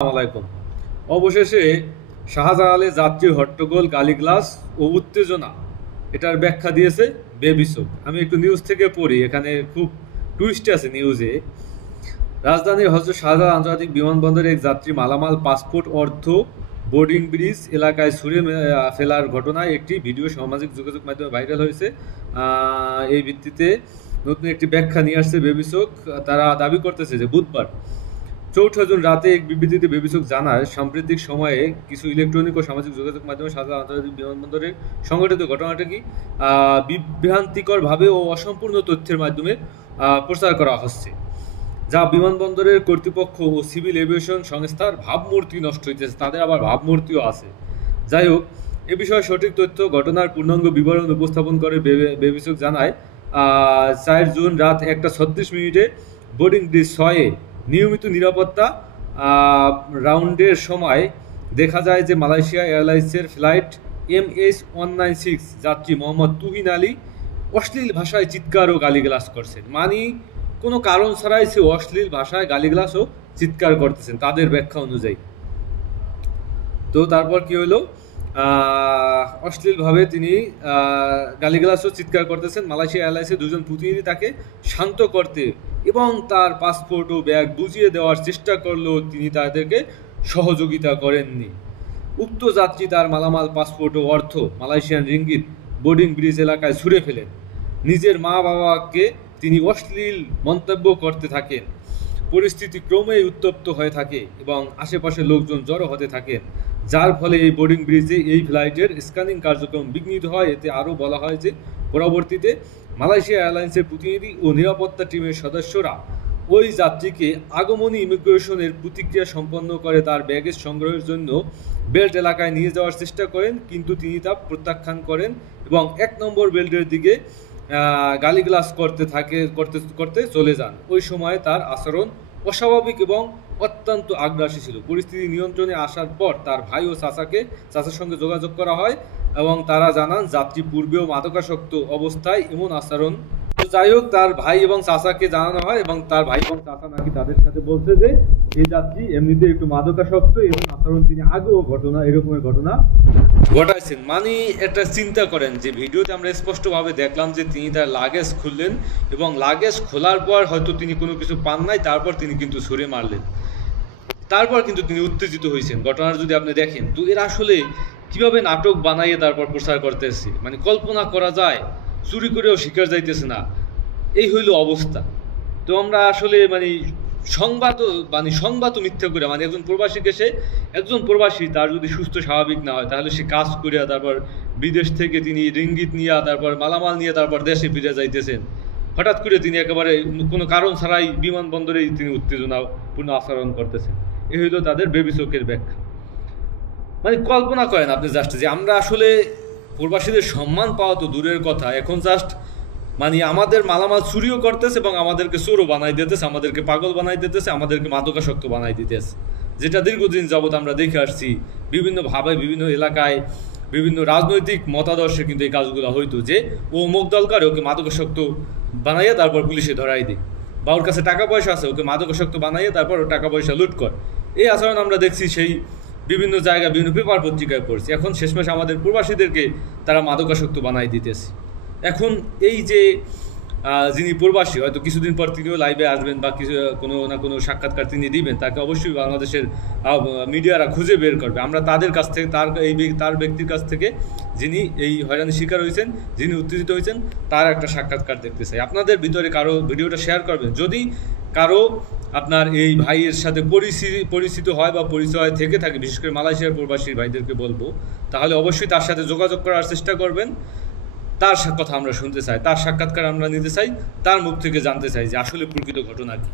আলাইকুম। অবশেষে শাহজালালে যাত্রী হট্টগোল, গালিগালাজ ও উত্তেজনা এটার ব্যাখ্যা দিয়েছে বেবিসোক। আমি একটু নিউজ থেকে পড়ি, এখানে খুব টুইস্ট আছে নিউজে। রাজধানীর হযরত শাহজালাল আন্তর্জাতিক বিমানবন্দরে এক যাত্রী মালামাল, পাসপোর্ট, অর্থ বোর্ডিং ব্রিজ এলাকায় ছুঁড়ে ফেলার ঘটনায় একটি ভিডিও সামাজিক যোগাযোগ মাধ্যমে ভাইরাল হয়েছে। এই ভিত্তিতে নতুন একটি ব্যাখ্যা নিয়ে আসছে বেবিসোক। তারা দাবি করতেছে যে বুধবার ৪ঠা জুন রাতে এক বিবৃতিতে বেবিসোক জানায়, সাম্প্রতিক সময়ে কিছু ইলেকট্রনিক ও সামাজিক যোগাযোগ মাধ্যমে শাহজালাল আন্তর্জাতিক বিমানবন্দরে সংঘটিত ঘটনাটি বিভ্রান্তিকরভাবে ও অসম্পূর্ণ তথ্যের মাধ্যমে প্রচার করা হচ্ছে, যা বিমানবন্দরের কর্তৃপক্ষ ও সিভিল এভিয়েশন সংস্থার ভাবমূর্তি নষ্ট হইতেছে। তাদের আবার ভাবমূর্তিও আছে। যাই হোক, এ বিষয়ে সঠিক তথ্য, ঘটনার পূর্ণাঙ্গ বিবরণ উপস্থাপন করে বেবিসোক জানায়, ৪ জুন রাত ১:৩৬ বোর্ডিং ব্রিজ ৬-এ নিয়মিত নিরাপত্তা রাউন্ডের সময় দেখা যায় যে মালয়েশিয়া এয়ারলাইন্সের ফ্লাইট MH196 যাত্রী মোহাম্মদ তুহিন আলী অশ্লীল ভাষায় চিৎকার ও গালিগালাজ করছেন। কোনো কারণ ছাড়াই সে অশ্লীল ভাষায় গালিগালাজ ও চিৎকার করতেছেন তাদের ব্যাখ্যা অনুযায়ী। তো তারপর কি হলো, অশ্লীলভাবে তিনি গালিগালাজ ও চিৎকার করতেছেন। মালয়েশিয়া এয়ারলাইন্সের দুজন প্রতিনিধি তাকে শান্ত করতে এবং তার পাসপোর্ট ও ব্যাগ বুঝিয়ে দেওয়ার চেষ্টা করলেও তিনি তাদেরকে সহযোগিতা করেননি। উক্ত যাত্রী তার মালামাল, পাসপোর্ট ও অর্থ মালয়েশিয়ান রিঙ্গিত বোর্ডিং ব্রিজ এলাকায় ছুঁড়ে ফেলেন। নিজের মা-বাবাকে তিনি অশ্লীল মন্তব্য করতে থাকেন। পরিস্থিতি ক্রমেই উত্তপ্ত হয়ে থাকে এবং আশেপাশের লোকজন জড়ো হতে থাকেন, যার ফলে এই বোর্ডিং ব্রিজে এই ফ্লাইটের স্ক্যানিং কার্যক্রম বিঘ্নিত হয়। এতে আরও বলা হয় যে পরবর্তীতে মালয়েশিয়া এয়ারলাইন্সের প্রতিনিধি ও নিরাপত্তা টিমের সদস্যরা ওই যাত্রীকে আগমনী ইমিগ্রেশনের প্রতিক্রিয়া সম্পন্ন করে তার ব্যাগেজ সংগ্রহের জন্য বেল্ট এলাকায় নিয়ে যাওয়ার চেষ্টা করেন, কিন্তু তিনি তা প্রত্যাখ্যান করেন এবং ১ নম্বর বেল্টের দিকে গালিগালাজ করতে চলে যান। ওই সময় তার আচরণ অস্বাভাবিক এবং অত্যন্ত আগ্রাসী ছিল। পরিস্থিতি নিয়ন্ত্রণে আসার পর তার ভাই ও চাচার সঙ্গে যোগাযোগ করা হয় এবং তারা জানান যাত্রী পূর্বেও মাদকাসক্ত অবস্থায় এমন আচরণ। যাই হোক, তার ভাই এবং চাচাকে জানানো হয় এবং তার ভাই এবং চাচা নাকি তাদের সাথে বলছে যে এই যাত্রী এমনিতে একটু মাদকাসক্ত এবং আচরণ তিনি আগেও এরকমের ঘটনা ঘটাইছেন। একটা চিন্তা করেন যে ভিডিওতে আমরা স্পষ্টভাবে দেখলাম যে তিনি তার লাগেজ খুললেন এবং লাগেজ খোলার পর হয়তো তিনি কোনো কিছু পান নাই, তারপর তিনি কিন্তু ছুঁড়ে মারলেন, তারপর কিন্তু তিনি উত্তেজিত হয়েছেন। ঘটনার যদি আপনি দেখেন, তো এরা আসলে কিভাবে নাটক বানাইয়ে তারপর প্রচার করতেছে, কল্পনা করা যায়। চুরি করেও শিকার যাইতেছে না, এই হইল অবস্থা। তো আমরা আসলে সংবাদও মিথ্যা করে, একজন প্রবাসী তার যদি সুস্থ স্বাভাবিক না হয়, তাহলে সে কাজ করিয়া তারপর বিদেশ থেকে তিনি রিঙ্গিত নিয়ে তারপর মালামাল নিয়ে তারপর দেশে ফিরে যাইতেছেন। হঠাৎ করে তিনি একেবারে কোনো কারণ ছাড়াই বিমানবন্দরেই তিনি উত্তেজনাপূর্ণ আচরণ করতেছেন। এই হইল তাদের বেবিসোকের ব্যাখ্যা। কল্পনা করেন আপনি জাস্ট যে আমরা আসলে প্রবাসীদের সম্মান পাওয়া তো দূরের কথা, এখন জাস্ট আমাদের মালামাল চুরিও করতেছে এবং আমাদেরকে চোরও বানাই দিতেছে, আমাদেরকে পাগল বানাই দিতেছে, আমাদেরকে মাদকাসক্ত বানাই দিতেছে, যেটা দীর্ঘদিন যাবৎ আমরা দেখে আসছি বিভিন্নভাবে বিভিন্ন এলাকায় বিভিন্ন রাজনৈতিক মতাদর্শে কিন্তু এই কাজগুলো হইতো, যে ও মুখ দল করে ওকে মাদকাসক্ত বানাইয়া তারপর পুলিশে ধরাই দেয়, বা ওর কাছে টাকা পয়সা আছে ওকে মাদকাসক্ত বানাইয়া তারপর ও টাকা পয়সা লুট কর। এই আচরণ আমরা দেখছি সেই বিভিন্ন জায়গায় বিভিন্ন পেপার পত্রিকায় পড়ছি। এখন শেষমেশ আমাদের প্রবাসীদেরকে তারা মাদকাসক্ত বানাই দিতেছে। এখন এই যে যিনি প্রবাসী, হয়তো কিছুদিন পর তিনিও লাইভে আসবেন বা কোনো না কোনো সাক্ষাৎকার তিনি দিবেন, তাকে অবশ্যই বাংলাদেশের মিডিয়ারা খুঁজে বের করবে। আমরা তাদের কাছ থেকে তার ব্যক্তির কাছ থেকে যিনি এই হয়রানির শিকার হয়েছেন, যিনি উত্তেজিত হয়েছেন, তার একটা সাক্ষাৎকার দেখতে চাই। আপনাদের ভিতরে কারো ভিডিওটা শেয়ার করবেন, যদি কারো আপনার এই ভাইয়ের সাথে পরিচিত হয় বা পরিচয় থেকে থাকে, বিশেষ করে মালয়েশিয়ার প্রবাসী ভাইদেরকে বলবো, তাহলে অবশ্যই তার সাথে যোগাযোগ করার চেষ্টা করবেন। তার কথা আমরা শুনতে চাই, তার সাক্ষাৎকার আমরা নিতে চাই, তার মুখ থেকে জানতে চাই যে আসলে প্রকৃত ঘটনা কি।